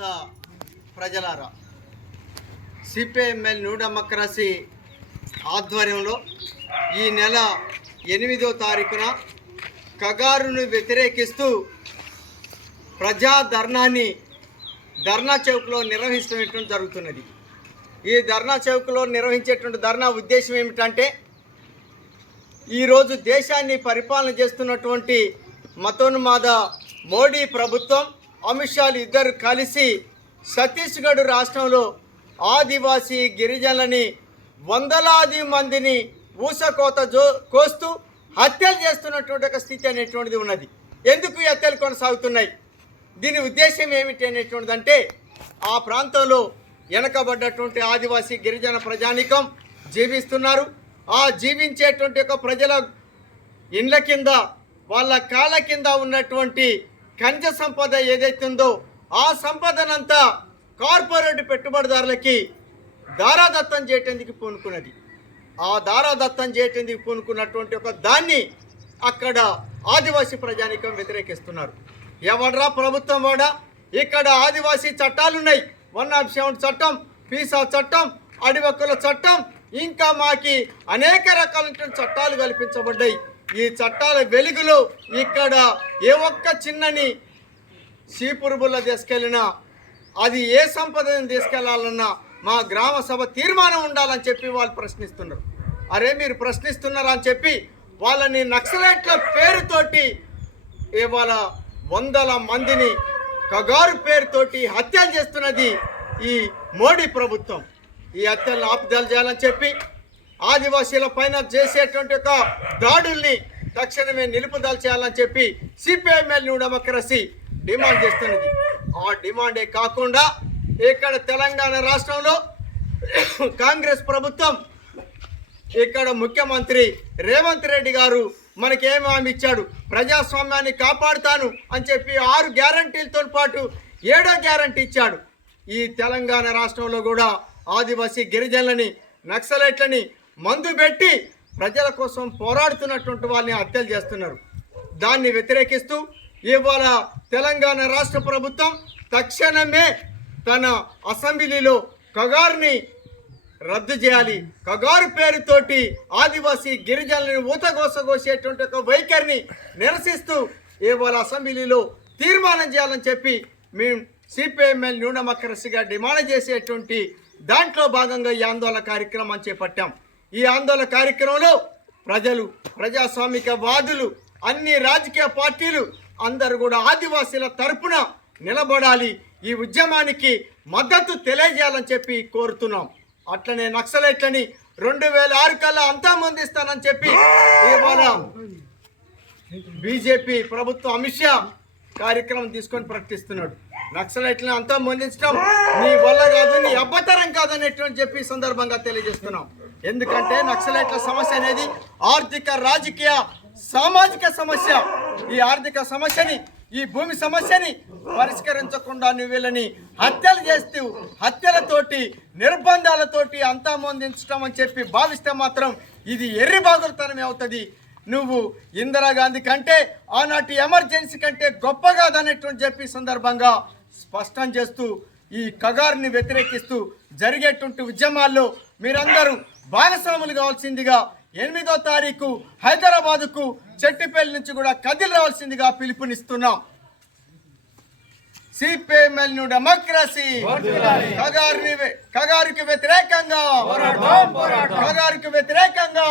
ప్రాంత ప్రజలారా, CPIML new democracy ఆధ్వర్యంలో ఈ నెల 8వ తారీఖున కగారును వ్యతిరేకిస్తూ ప్రజా ధర్నా చౌక్లో నిర్వహిస్తున్నటువంటి జరుగుతున్నది. ఈ ధర్నా చౌక్లో నిర్వహించేటువంటి ధర్నా ఉద్దేశం ఏమిటంటే, ఈరోజు దేశాన్ని పరిపాలన చేస్తున్నటువంటి మతోన్మాద మోడీ ప్రభుత్వం, అమిత్ షాలు ఇద్దరు కలిసి ఛత్తీస్గఢ్ రాష్ట్రంలో ఆదివాసీ గిరిజనులని వందలాది మందిని ఊసకోత కోస్తూ హత్యలు చేస్తున్నటువంటి ఒక స్థితి అనేటువంటిది ఉన్నది. ఎందుకు ఈ హత్యలు కొనసాగుతున్నాయి, దీని ఉద్దేశం ఏమిటి అనేటువంటిది అంటే, ఆ ప్రాంతంలో వెనకబడ్డటువంటి ఆదివాసీ గిరిజన ప్రజానీకం జీవిస్తున్నారు. ఆ జీవించేటువంటి ఒక ప్రజల ఇండ్ల కింద, వాళ్ళ కాళ్ళ కింద ఉన్నటువంటి ఖనిజ సంపద ఏదైతే ఉందో ఆ సంపదనంతా కార్పొరేట్ పెట్టుబడిదారులకి దారాదత్తం చేయటానికి పూనుకున్నది. ఆ దారాదత్తం చేయటానికి పూనుకున్నటువంటి ఒక దాన్ని అక్కడ ఆదివాసీ ప్రజానీకం వ్యతిరేకిస్తున్నారు. ఎవడ్రా ప్రభుత్వం వాడా, ఇక్కడ ఆదివాసీ చట్టాలున్నాయి. 107 చట్టం, పీసా చట్టం, అడవి హక్కుల చట్టం, ఇంకా మాకి అనేక రకాలైన చట్టాలు కల్పించబడ్డాయి. ఈ చట్టాల వెలుగులో ఇక్కడ ఏ ఒక్క చిన్నని సీపురుబుల్ల తీసుకెళ్ళినా, అది ఏ సంపదను తీసుకెళ్లాలన్నా మా గ్రామ సభ తీర్మానం ఉండాలని చెప్పి వాళ్ళు ప్రశ్నిస్తున్నారు. అరే, మీరు ప్రశ్నిస్తున్నారా అని చెప్పి వాళ్ళని నక్సలైట్ల పేరుతోటి ఇవాళ వందల మందిని కగారు పేరుతోటి హత్యలు చేస్తున్నది ఈ మోడీ ప్రభుత్వం. ఈ హత్యలను ఆపుదల చేయాలని చెప్పి, ఆదివాసీల పైన చేసేటువంటి ఒక దాడుల్ని తక్షణమే నిలుపుదల చేయాలని చెప్పి సిపిఐఎంఎల్ న్యూ డెమోక్రసీ డిమాండ్ చేస్తున్నది. ఆ డిమాండే కాకుండా ఇక్కడ తెలంగాణ రాష్ట్రంలో కాంగ్రెస్ ప్రభుత్వం, ఇక్కడ ముఖ్యమంత్రి రేవంత్ రెడ్డి గారు మనకేం హామీ ఇచ్చాడు, ప్రజాస్వామ్యాన్ని కాపాడుతాను అని చెప్పి 6 గ్యారంటీలతో పాటు 7వ గ్యారంటీ ఇచ్చాడు. ఈ తెలంగాణ రాష్ట్రంలో కూడా ఆదివాసీ గిరిజనులని, నక్సలైట్లని మందు పెట్టి ప్రజల కోసం పోరాడుతున్నటువంటి వాళ్ళని హత్యలు చేస్తున్నారు. దాన్ని వ్యతిరేకిస్తూ ఇవాళ తెలంగాణ రాష్ట్ర ప్రభుత్వం తక్షణమే తన అసెంబ్లీలో కగారుని రద్దు చేయాలి. కగారు పేరుతోటి ఆదివాసీ గిరిజనులను ఊతగోసగోసేటువంటి ఒక వైఖరిని నిరసిస్తూ ఇవాళ అసెంబ్లీలో తీర్మానం చేయాలని చెప్పి మేము సిపిఐఎంఎల్ న్యూ డెమోక్రసీగా డిమాండ్ చేసేటువంటి దాంట్లో భాగంగా ఈ ఆందోళన కార్యక్రమం చేపట్టాం. ఈ ఆందోళన కార్యక్రమంలో ప్రజలు, ప్రజాస్వామిక వాదులు, అన్ని రాజకీయ పార్టీలు అందరూ కూడా ఆదివాసీల తరపున నిలబడాలి, ఈ ఉద్యమానికి మద్దతు తెలియజేయాలని చెప్పి కోరుతున్నాం. అట్లనే నక్సలైట్లని 2006 కల్లా అంతమొందిస్తానని చెప్పి ఇవాళ బీజేపీ ప్రభుత్వం అమిత్ షా కార్యక్రమం తీసుకొని ప్రకటిస్తున్నాడు. నక్సలైట్లను అంతమొందించడం నీ వల్ల కాదు, నీ అబ్బతరం కాదనేటువంటి చెప్పి సందర్భంగా తెలియజేస్తున్నాం. ఎందుకంటే నక్సలైట్ల సమస్య అనేది ఆర్థిక, రాజకీయ, సామాజిక సమస్య. ఈ ఆర్థిక సమస్యని, ఈ భూమి సమస్యని పరిష్కరించకుండా నువ్వు వీళ్ళని హత్యలు చేస్తూ, హత్యలతోటి, నిర్బంధాలతోటి అంతమొందించడం అని చెప్పి భావిస్తే మాత్రం ఇది ఎర్రిబాగులతనమే అవుతుంది. నువ్వు ఇందిరాగాంధీ కంటే, ఆనాటి ఎమర్జెన్సీ కంటే గొప్ప కాదనేటువంటి చెప్పి సందర్భంగా స్పష్టం చేస్తూ, ఈ కగారుని వ్యతిరేకిస్తూ జరిగేటువంటి ఉద్యమాల్లో మీరందరూ భాగస్వాములు కావాల్సిందిగా 8వ తారీఖు హైదరాబాదుకు చెట్టిపల్లి నుంచి కూడా కదిలి రావాల్సిందిగా పిలుపునిస్తున్నాం. సిపిఐఎంఎల్ న్యూ డెమోక్రసీ కగారుకి వ్యతిరేకంగా, కగారుకి వ్యతిరేకంగా.